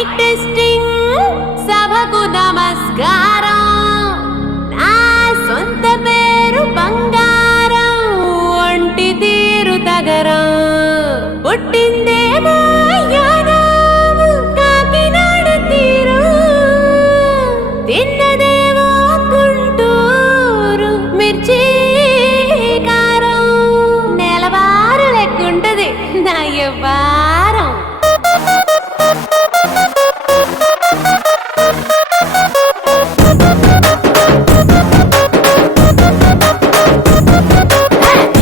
Mic testing సభకు నమస్కారం. నా సొంత పేరు బంగారం, ఒంటి తీరు తగరం. పుట్టిందేమో యానాము, కాకినాడ తీరు. తిన్నదేమో గుంటూరు మిర్చి కారం. నెలవారు లెక్కుంటది నా యవ్వారం.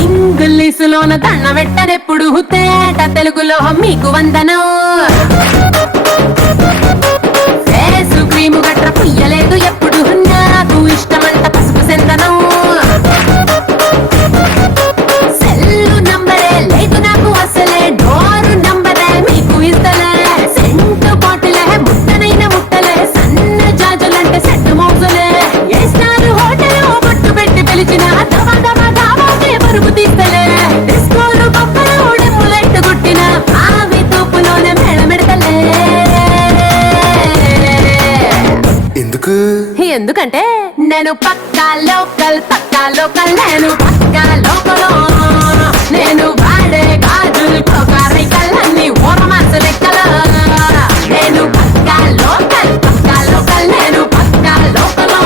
ఇంగ్లీషులోన దండ పెట్టనెప్పుడు, తేట తెలుగులో మీకు వందనం. ఫేసు క్రీము గట్ర పుయ్యలేదు ఎప్పుడు, నాకు ఇష్టమంట పసుపు సెందనం. సెల్లు నంబరే లేదు నాకు అసలే, డోరు నంబరే మీకు ఇస్తలే. సెంటు బాటిలే ముట్టనైన ముట్టలే, సన్న జాజులంటే సెట్టు మోజులే. ఏ స్టార్ హోటల్ బొట్టు పెట్టి పిలిచిన దమ దమ దావాకే పరుగు తీస్తలే. డిస్కోలు బొమ్మలు డెమ్ములెట్టు గుట్టిన ఆవి తూపులోనే మేళమెడతలే. ఎందుకంటే నేను పక్కా లోకల్ నేను పక్కా లోకలో. నేను వాడే గాజులు కోకారైకల్లన్నీ ఓరమాస లెక్కల. నేను పక్కా లోకల్ నేను పక్కా లోకలో.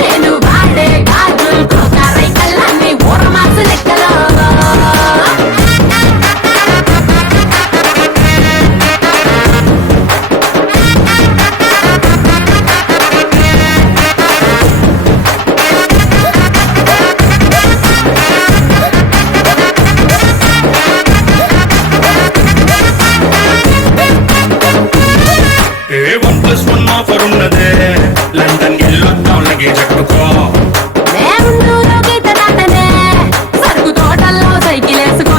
నేను వాడే గాజులు కోకారైకల్లన్నీ ఓరమాస లెక్కల. లండన్ ఎల్లొద్దాం లగేజ్ అట్టుకో. సరుకు తోటల్లో సైకిల్ వేసుకో.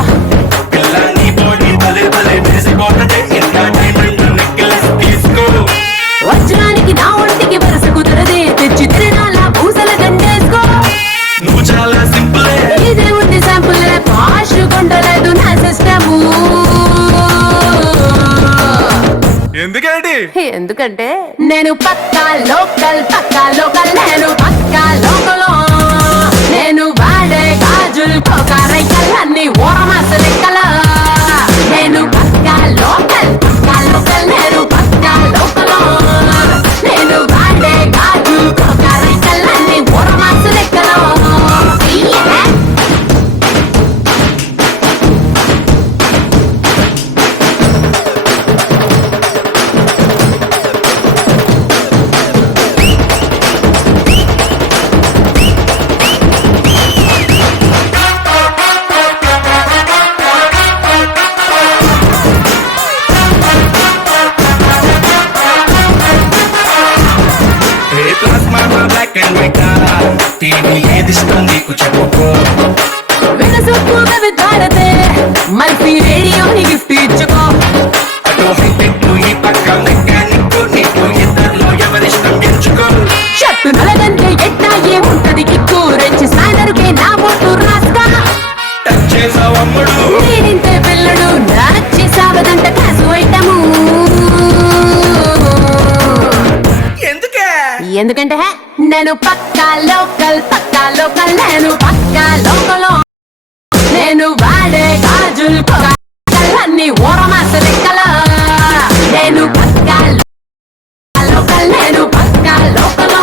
పిల్ల నీ బాడీ భలే భలే వేసిపోతదే, ఇంత డైమండ్ నెక్లెస్ తీసుకో. వజ్రానికి నా ఒంటికి వరస కుదరదే, తెచ్చి తిరణాల పూసల దండేసుకో. నువ్వు చాలా సింపుల్, ఇదే ఉంది శాంపుల్. పాష్ కొండలేదు నా సిస్టము. ఎందుకంటే నేను పక్కా లోకల్ నేను పక్కా లోకలో. నేను వాడే గాజులు కోకారైకల్లన్నీ ఓరమాస లెక్కల. నేను పక్కా లోకల్ నేను పక్కా లోకలో. నేను వాడే గాజులు కోకారైకల్లన్నీ ఓరమాస లెక్కలో. బ్లాక్ అండ్ వైట్ టీవీ ఏది ఇష్టం నీకు చెప్పుకో. వినసొప్పు భారతే మల్పి రేడియోని గిఫ్ట్ ఇచ్చుకో. అటు హైటెక్ ఈ పక్క మెకానిక్, నీకు ఇద్దరులో ఎవరిష్టం ఎంచుకో. షట్టు నలగంటే ఎట్టా ఏముంటది కిక్కు, రెచ్చి సాయనరుకే నా బొట్టు రాస్తా. టచ్ చేసావమ్ముడు నేనింతే పిల్లడు, నచ్చి సావదంట కాసు ఐటము. ఎందుకంటే నేను పక్కా లోకల్ నేను పక్కా లోకలో. నేను వాడే గాజులు కోకారైకల్లన్నీ ఓరమాస లెక్కల. నేను పక్కా లోకల్ నేను పక్కా లోకలో.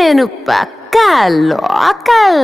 నేను పక్కా లోకల్.